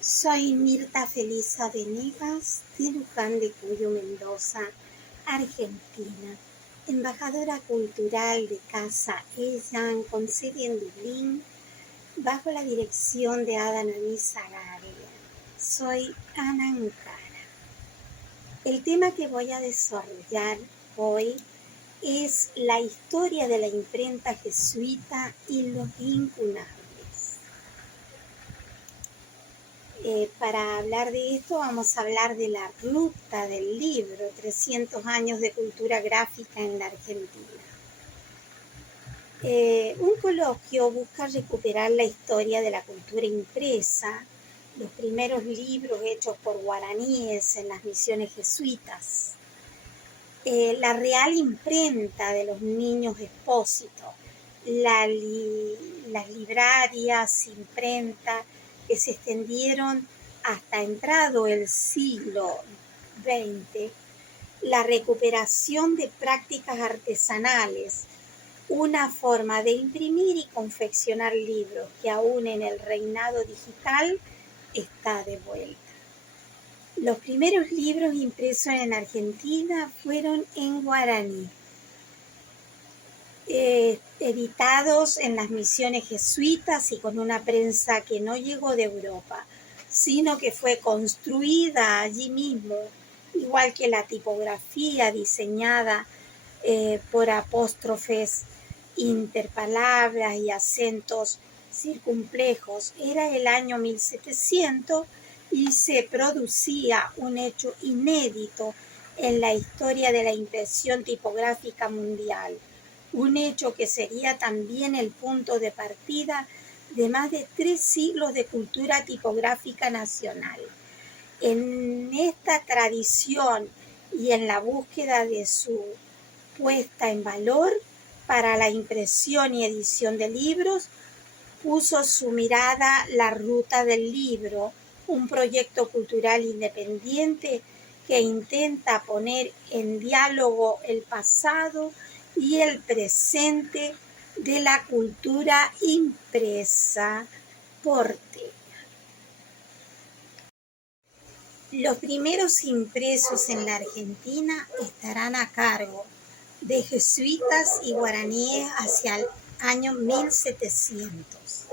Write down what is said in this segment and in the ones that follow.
Soy Mirta Felisa Venegas de Luján de Cuyo, Mendoza, Argentina, embajadora cultural de Casa Ellan con sede en Dublín, bajo la dirección de Ada Noemí Zagaglia. Soy Ana Ankara. El tema que voy a desarrollar hoy es la historia de la imprenta jesuita y los incunables. Para hablar de esto vamos a hablar de la ruta del libro, 300 años de cultura gráfica en la Argentina. Un coloquio busca recuperar la historia de la cultura impresa, los primeros libros hechos por guaraníes en las misiones jesuitas, la real imprenta de los niños expósitos, las librarias, imprenta que se extendieron hasta entrado el siglo XX, la recuperación de prácticas artesanales, una forma de imprimir y confeccionar libros que aún en el reinado digital está de vuelta. Los primeros libros impresos en Argentina fueron en guaraní, editados en las misiones jesuitas y con una prensa que no llegó de Europa, sino que fue construida allí mismo, igual que la tipografía diseñada por apóstrofes, interpalabras y acentos circunflejos. Era el año 1700 y se producía un hecho inédito en la historia de la impresión tipográfica mundial, un hecho que sería también el punto de partida de más de 3 siglos de cultura tipográfica nacional. En esta tradición y en la búsqueda de su puesta en valor para la impresión y edición de libros, puso su mirada la ruta del libro, un proyecto cultural independiente que intenta poner en diálogo el pasado y el presente de la cultura impresa porteña. Los primeros impresos en la Argentina estarán a cargo de jesuitas y guaraníes hacia el año 1700.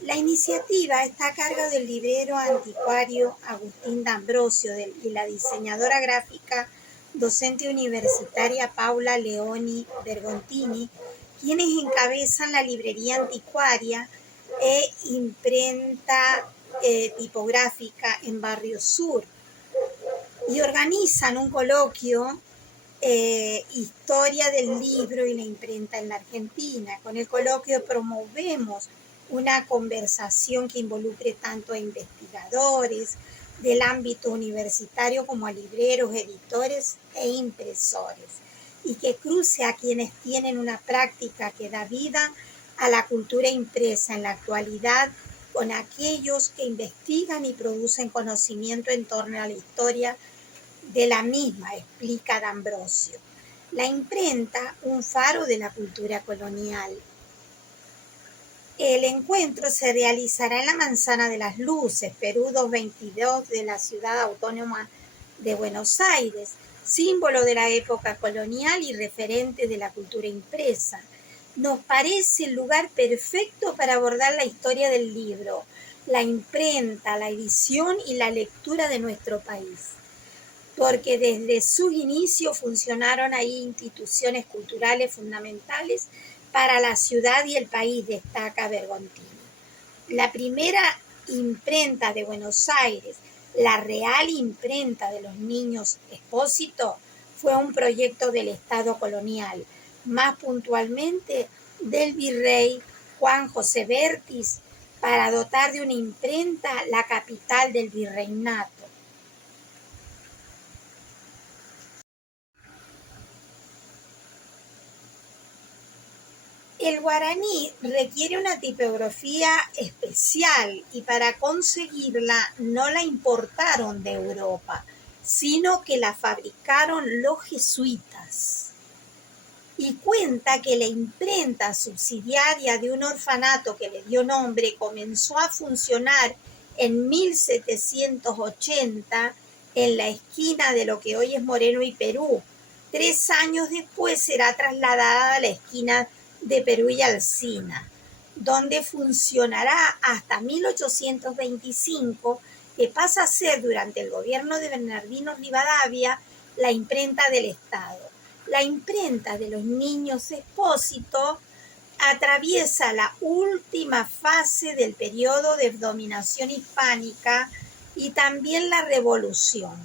La iniciativa está a cargo del librero anticuario Agustín D'Ambrosio y la diseñadora gráfica docente universitaria Paula Leoni Bergontini, quienes encabezan la librería anticuaria e imprenta tipográfica en Barrio Sur y organizan un coloquio Historia del libro y la imprenta en la Argentina. Con el coloquio promovemos una conversación que involucre tanto a investigadores del ámbito universitario como a libreros, editores e impresores, y que cruce a quienes tienen una práctica que da vida a la cultura impresa en la actualidad con aquellos que investigan y producen conocimiento en torno a la historia de la misma, explica D'Ambrosio. La imprenta, un faro de la cultura colonial. El encuentro se realizará en la Manzana de las Luces, Perú 222 de la Ciudad Autónoma de Buenos Aires, símbolo de la época colonial y referente de la cultura impresa. Nos parece el lugar perfecto para abordar la historia del libro, la imprenta, la edición y la lectura de nuestro país, porque desde sus inicios funcionaron ahí instituciones culturales fundamentales para la ciudad y el país, destaca Bergontini. La primera imprenta de Buenos Aires, la Real Imprenta de los Niños Expósito, fue un proyecto del Estado colonial, más puntualmente del virrey Juan José Bertis, para dotar de una imprenta la capital del virreinato. El guaraní requiere una tipografía especial y para conseguirla no la importaron de Europa, sino que la fabricaron los jesuitas. Y cuenta que la imprenta subsidiaria de un orfanato que le dio nombre comenzó a funcionar en 1780 en la esquina de lo que hoy es Moreno y Perú. 3 años después será trasladada a la esquina de Perú y Alsina, donde funcionará hasta 1825, que pasa a ser durante el gobierno de Bernardino Rivadavia la imprenta del Estado. La imprenta de los Niños Expósito atraviesa la última fase del periodo de dominación hispánica y también la Revolución.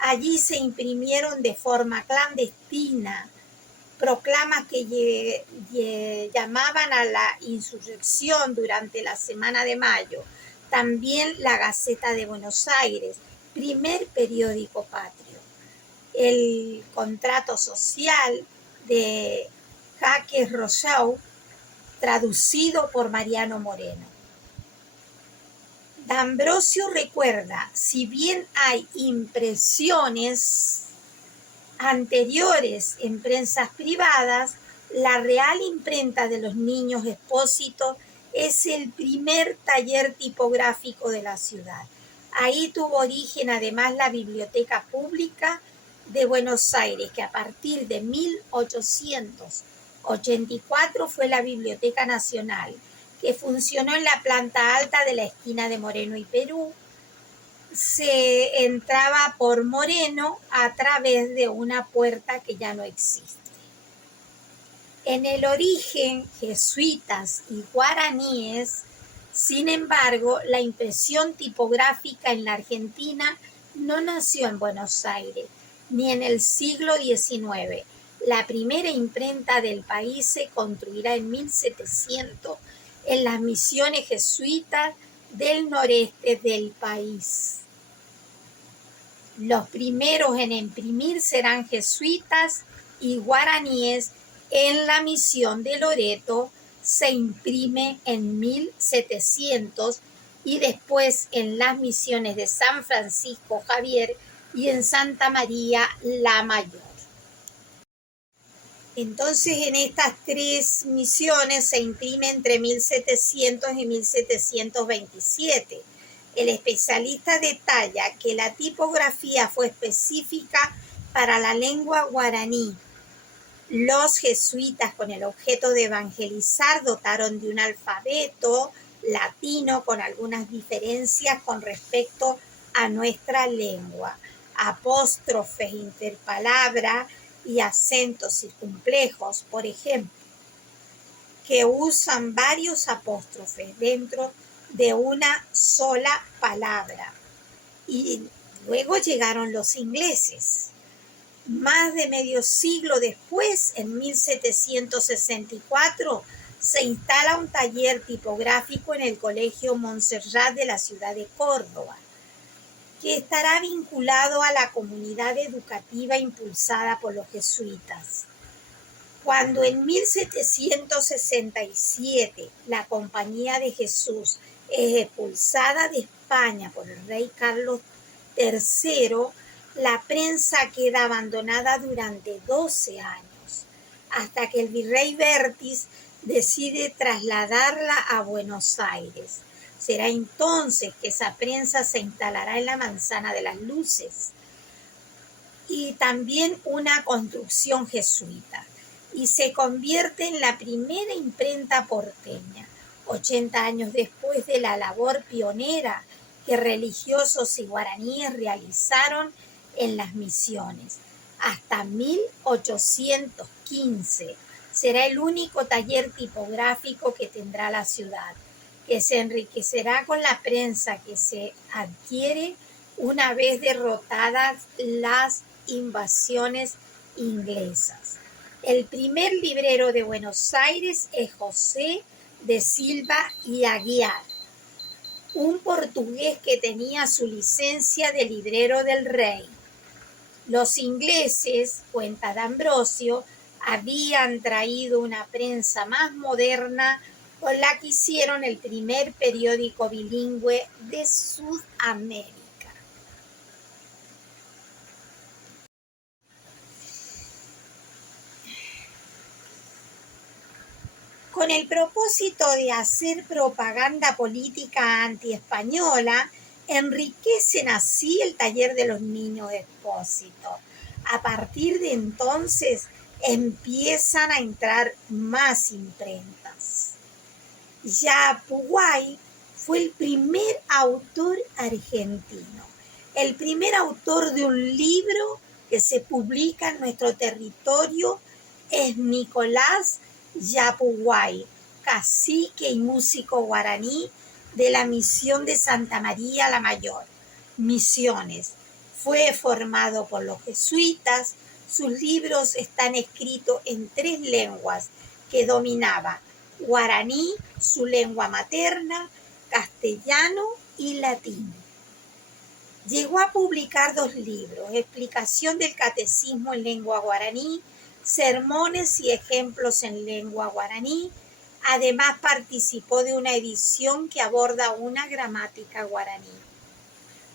Allí se imprimieron de forma clandestina proclamas que llamaban a la insurrección durante la Semana de Mayo. También la Gaceta de Buenos Aires, primer periódico patrio. El contrato social de Jaques Rousseau, traducido por Mariano Moreno. D'Ambrosio recuerda, si bien hay impresiones anteriores en prensas privadas, la Real Imprenta de los Niños Expósito es el primer taller tipográfico de la ciudad. Ahí tuvo origen además la Biblioteca Pública de Buenos Aires, que a partir de 1884 fue la Biblioteca Nacional, que funcionó en la planta alta de la esquina de Moreno y Perú. Se entraba por Moreno a través de una puerta que ya no existe. En el origen, jesuitas y guaraníes, sin embargo, la impresión tipográfica en la Argentina no nació en Buenos Aires, ni en el siglo XIX. La primera imprenta del país se construirá en 1700 en las misiones jesuitas del noreste del país. Los primeros en imprimir serán jesuitas y guaraníes. En la misión de Loreto se imprime en 1700 y después en las misiones de San Francisco Javier y en Santa María la Mayor. Entonces, en estas 3 misiones se imprime entre 1700 y 1727. El especialista detalla que la tipografía fue específica para la lengua guaraní. Los jesuitas, con el objeto de evangelizar, dotaron de un alfabeto latino con algunas diferencias con respecto a nuestra lengua, apóstrofes, interpalabra y acentos circunflejos, por ejemplo, que usan varios apóstrofes dentro de una sola palabra. Y luego llegaron los ingleses. Más de medio siglo después, en 1764, se instala un taller tipográfico en el Colegio Montserrat de la ciudad de Córdoba, que estará vinculado a la comunidad educativa impulsada por los jesuitas. Cuando en 1767 la Compañía de Jesús es expulsada de España por el rey Carlos III, la prensa queda abandonada durante 12 años, hasta que el virrey Bertis decide trasladarla a Buenos Aires. Será entonces que esa prensa se instalará en la Manzana de las Luces, y también una construcción jesuita, y se convierte en la primera imprenta porteña, 80 años después de la labor pionera que religiosos y guaraníes realizaron en las misiones. Hasta 1815 será el único taller tipográfico que tendrá la ciudad, que se enriquecerá con la prensa que se adquiere una vez derrotadas las invasiones inglesas. El primer librero de Buenos Aires es José de Silva y Aguiar, un portugués que tenía su licencia de librero del rey. Los ingleses, cuenta D'Ambrosio, habían traído una prensa más moderna con la que hicieron el primer periódico bilingüe de Sudamérica. con el propósito de hacer propaganda política antiespañola, enriquecen así el taller de los niños Expósito. A partir de entonces empiezan a entrar más imprentas. Yapuguay fue el primer autor argentino, el primer autor de un libro que se publica en nuestro territorio es Nicolás Yapuguay, cacique y músico guaraní de la misión de Santa María la Mayor, Misiones. Fue formado por los jesuitas, sus libros están escritos en 3 lenguas que dominaba: guaraní, su lengua materna, castellano y latín. Llegó a publicar 2 libros, Explicación del Catecismo en lengua guaraní, Sermones y ejemplos en lengua guaraní. Además participó de una edición que aborda una gramática guaraní.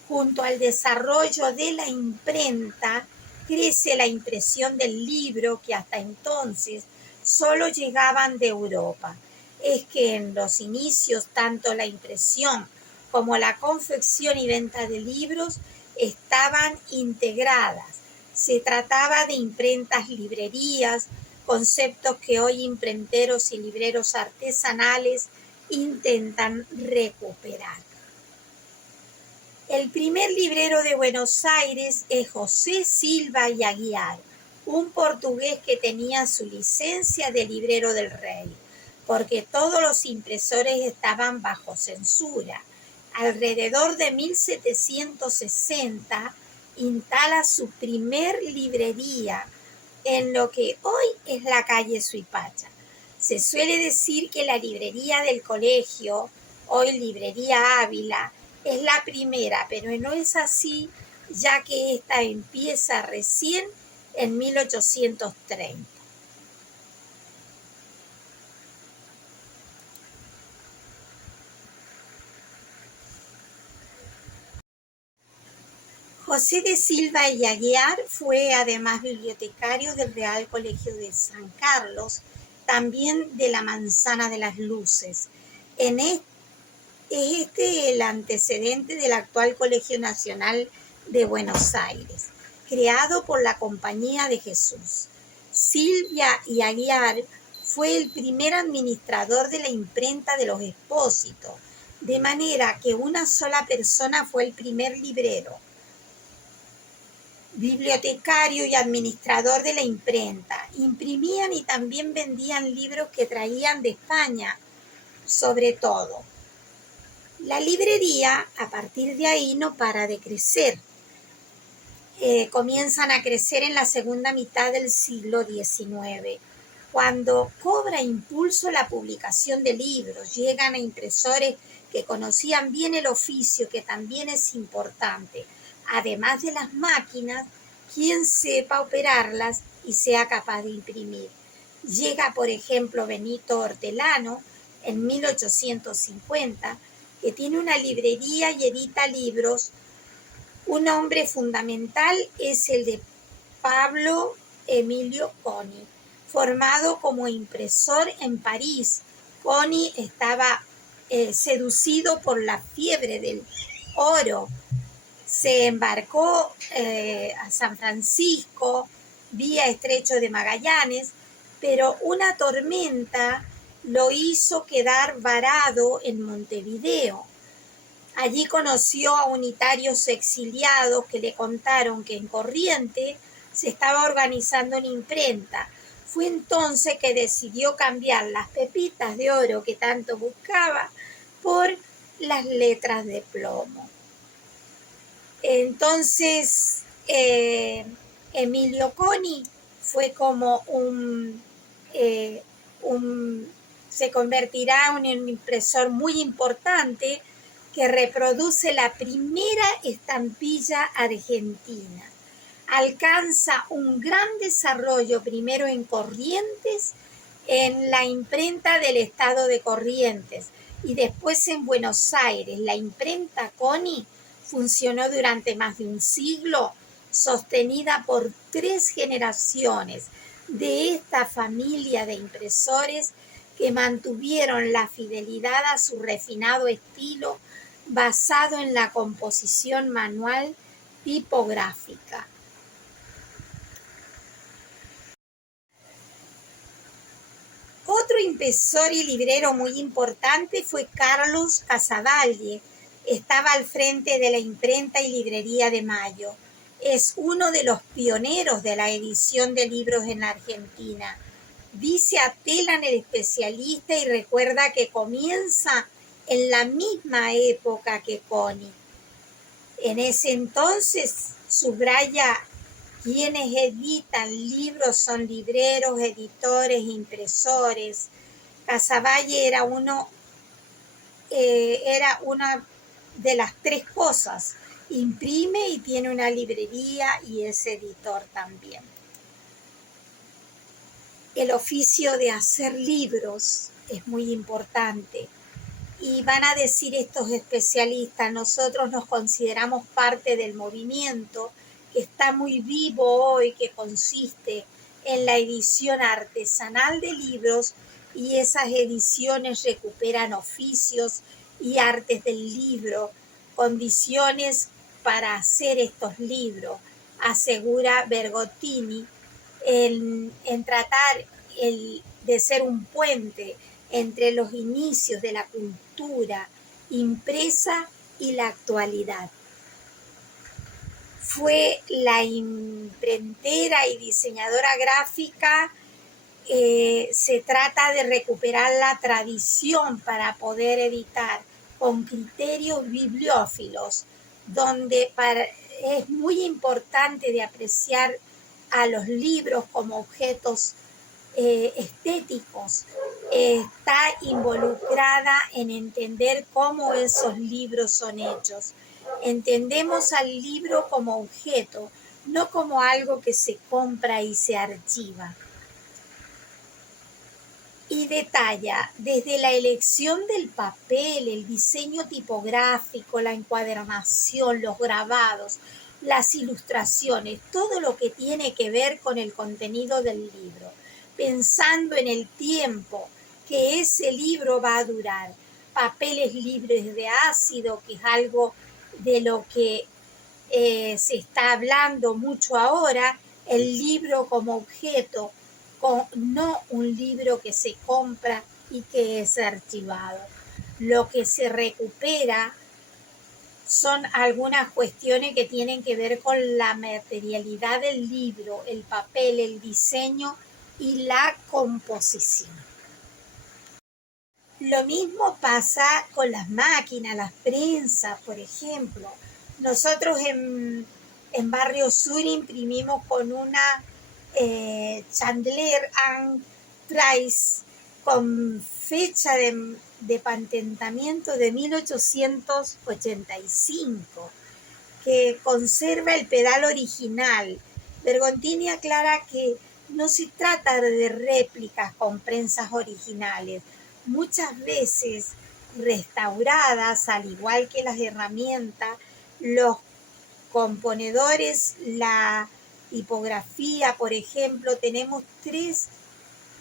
Junto al desarrollo de la imprenta, crece la impresión del libro que hasta entonces solo llegaban de Europa. Es que en los inicios tanto la impresión como la confección y venta de libros estaban integradas. Se trataba de imprentas librerías, conceptos que hoy imprenteros y libreros artesanales intentan recuperar. El primer librero de Buenos Aires es José Silva y Aguiar, un portugués que tenía su licencia de librero del rey, porque todos los impresores estaban bajo censura. Alrededor de 1760 instala su primer librería en lo que hoy es la calle Suipacha. Se suele decir que la librería del colegio, hoy librería Ávila, es la primera, pero no es así, ya que esta empieza recién en 1830. José de Silva y Aguiar fue además bibliotecario del Real Colegio de San Carlos, también de la Manzana de las Luces. Es el antecedente del actual Colegio Nacional de Buenos Aires, creado por la Compañía de Jesús. Silva y Aguiar fue el primer administrador de la imprenta de los Expósitos, de manera que una sola persona fue el primer librero, bibliotecario y administrador de la imprenta. Imprimían y también vendían libros que traían de España, sobre todo. La librería, a partir de ahí, no para de crecer. Comienzan a crecer en la segunda mitad del siglo XIX, cuando cobra impulso la publicación de libros. Llegan a impresores que conocían bien el oficio, que también es importante. Además de las máquinas, quien sepa operarlas y sea capaz de imprimir. Llega, por ejemplo, Benito Hortelano en 1850, que tiene una librería y edita libros. Un nombre fundamental es el de Pablo Emilio Coni, formado como impresor en París. Coni estaba seducido por la fiebre del oro. Se embarcó a San Francisco vía Estrecho de Magallanes, pero una tormenta lo hizo quedar varado en Montevideo. Allí conoció a unitarios exiliados que le contaron que en Corrientes se estaba organizando una imprenta. Fue entonces que decidió cambiar las pepitas de oro que tanto buscaba por las letras de plomo. Entonces, Emilio Coni fue como se convertirá en un impresor muy importante que reproduce la primera estampilla argentina. Alcanza un gran desarrollo primero en Corrientes, en la imprenta del estado de Corrientes, y después en Buenos Aires. La imprenta Coni funcionó durante más de un siglo, sostenida por 3 generaciones de esta familia de impresores que mantuvieron la fidelidad a su refinado estilo basado en la composición manual tipográfica. Otro impresor y librero muy importante fue Carlos Casavalle. Estaba al frente de la imprenta y librería de Mayo. Es uno de los pioneros de la edición de libros en Argentina. Dice a Telan el especialista y recuerda que comienza en la misma época que Connie. En ese entonces, subraya, quienes editan libros son libreros, editores, impresores. Casavalle era una de las tres cosas. Imprime y tiene una librería y es editor también. El oficio de hacer libros es muy importante. Y van a decir estos especialistas, nosotros nos consideramos parte del movimiento que está muy vivo hoy, que consiste en la edición artesanal de libros, y esas ediciones recuperan oficios y artes del libro, condiciones para hacer estos libros, asegura Bergottini, en tratar de ser un puente entre los inicios de la cultura impresa y la actualidad. Fue la imprentera y diseñadora gráfica. Se trata de recuperar la tradición para poder editar con criterios bibliófilos, donde es muy importante de apreciar a los libros como objetos estéticos. Está involucrada en entender cómo esos libros son hechos. Entendemos al libro como objeto, no como algo que se compra y se archiva. Y detalla desde la elección del papel, el diseño tipográfico, la encuadernación, los grabados, las ilustraciones, todo lo que tiene que ver con el contenido del libro, pensando en el tiempo que ese libro va a durar. Papeles libres de ácido, que es algo de lo que se está hablando mucho ahora, el libro como objeto, no un libro que se compra y que es archivado. Lo que se recupera son algunas cuestiones que tienen que ver con la materialidad del libro, el papel, el diseño y la composición. Lo mismo pasa con las máquinas, las prensas, por ejemplo. Nosotros en Barrio Sur imprimimos con una Chandler and Price con fecha de patentamiento de 1885, que conserva el pedal original. Bergottini aclara que no se trata de réplicas con prensas originales, muchas veces restauradas, al igual que las herramientas, los componedores, la tipografía. Por ejemplo, tenemos 3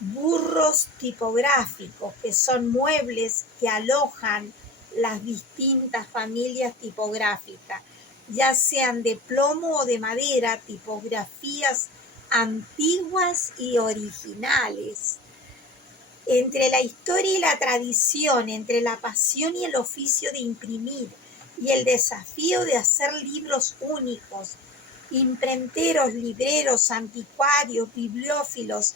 burros tipográficos, que son muebles que alojan las distintas familias tipográficas, ya sean de plomo o de madera, tipografías antiguas y originales. Entre la historia y la tradición, entre la pasión y el oficio de imprimir y el desafío de hacer libros únicos, imprenteros, libreros, anticuarios, bibliófilos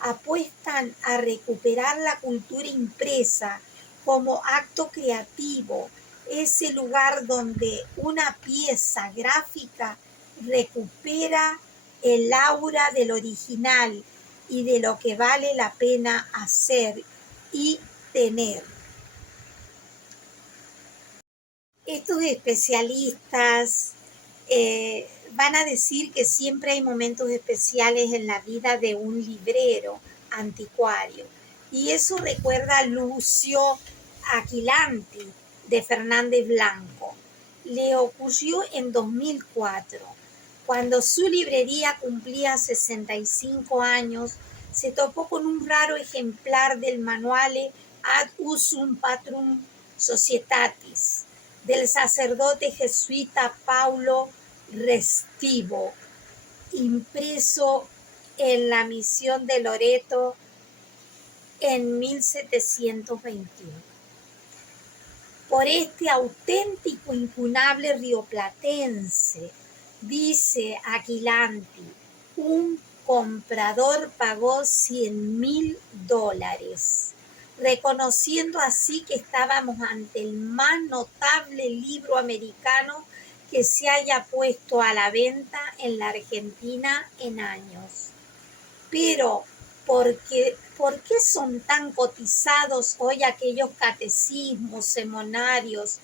apuestan a recuperar la cultura impresa como acto creativo, ese lugar donde una pieza gráfica recupera el aura del original y de lo que vale la pena hacer y tener. Estos especialistas van a decir que siempre hay momentos especiales en la vida de un librero anticuario. Y eso recuerda a Lucio Aquilanti, de Fernández Blanco. Le ocurrió en 2004, cuando su librería cumplía 65 años, se topó con un raro ejemplar del Manuale ad usum patrum societatis del sacerdote jesuita Paulo Restivo, impreso en la misión de Loreto en 1721. Por este auténtico incunable rioplatense, dice Aquilanti, un comprador pagó $100,000, reconociendo así que estábamos ante el más notable libro americano que se haya puesto a la venta en la Argentina en años. Pero, ¿por qué son tan cotizados hoy aquellos catecismos, seminarios,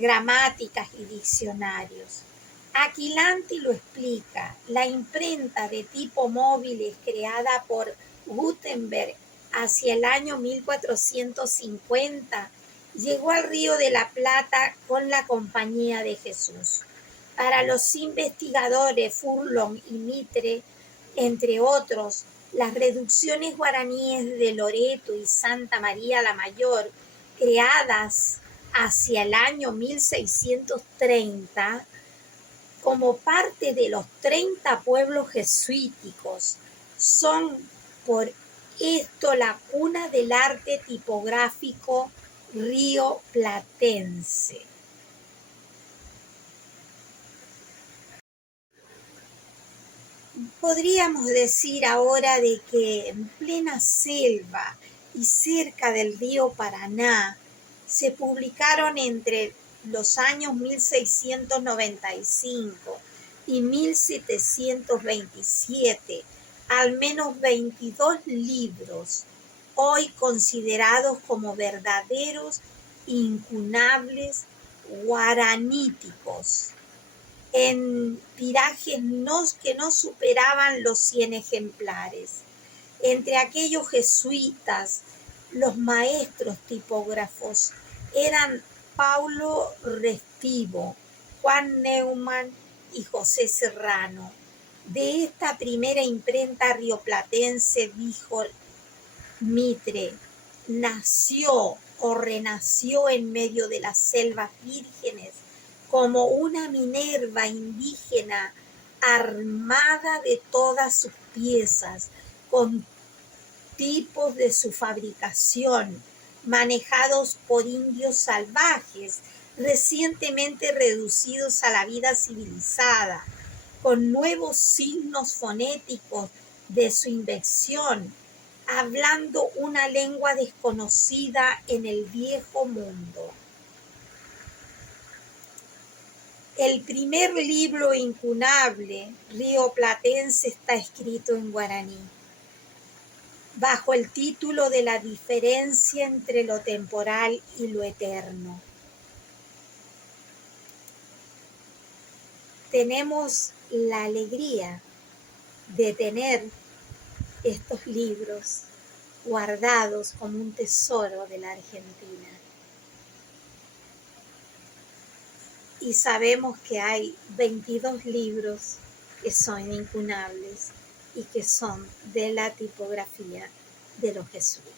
gramáticas y diccionarios? Aquilanti lo explica. La imprenta de tipo móviles creada por Gutenberg hacia el año 1450 llegó al Río de la Plata con la Compañía de Jesús. Para los investigadores Furlong y Mitre, entre otros, las reducciones guaraníes de Loreto y Santa María la Mayor, creadas hacia el año 1630, como parte de los 30 pueblos jesuíticos, son por esto la cuna del arte tipográfico rioplatense. Podríamos decir ahora de que en plena selva y cerca del río Paraná se publicaron entre los años 1695 y 1727 al menos 22 libros, hoy considerados como verdaderos incunables guaraníticos, en tirajes que no superaban los 100 ejemplares. Entre aquellos jesuitas, los maestros tipógrafos eran Paulo Restivo, Juan Neumann y José Serrano. De esta primera imprenta rioplatense, dijo Mitre, nació o renació en medio de las selvas vírgenes como una Minerva indígena armada de todas sus piezas, con tipos de su fabricación, manejados por indios salvajes, recientemente reducidos a la vida civilizada, con nuevos signos fonéticos de su invención, hablando una lengua desconocida en el viejo mundo. El primer libro incunable rioplatense está escrito en guaraní, bajo el título de La diferencia entre lo temporal y lo eterno. Tenemos la alegría de tener estos libros guardados como un tesoro de la Argentina. Y sabemos que hay 22 libros que son incunables y que son de la tipografía de los jesuitas.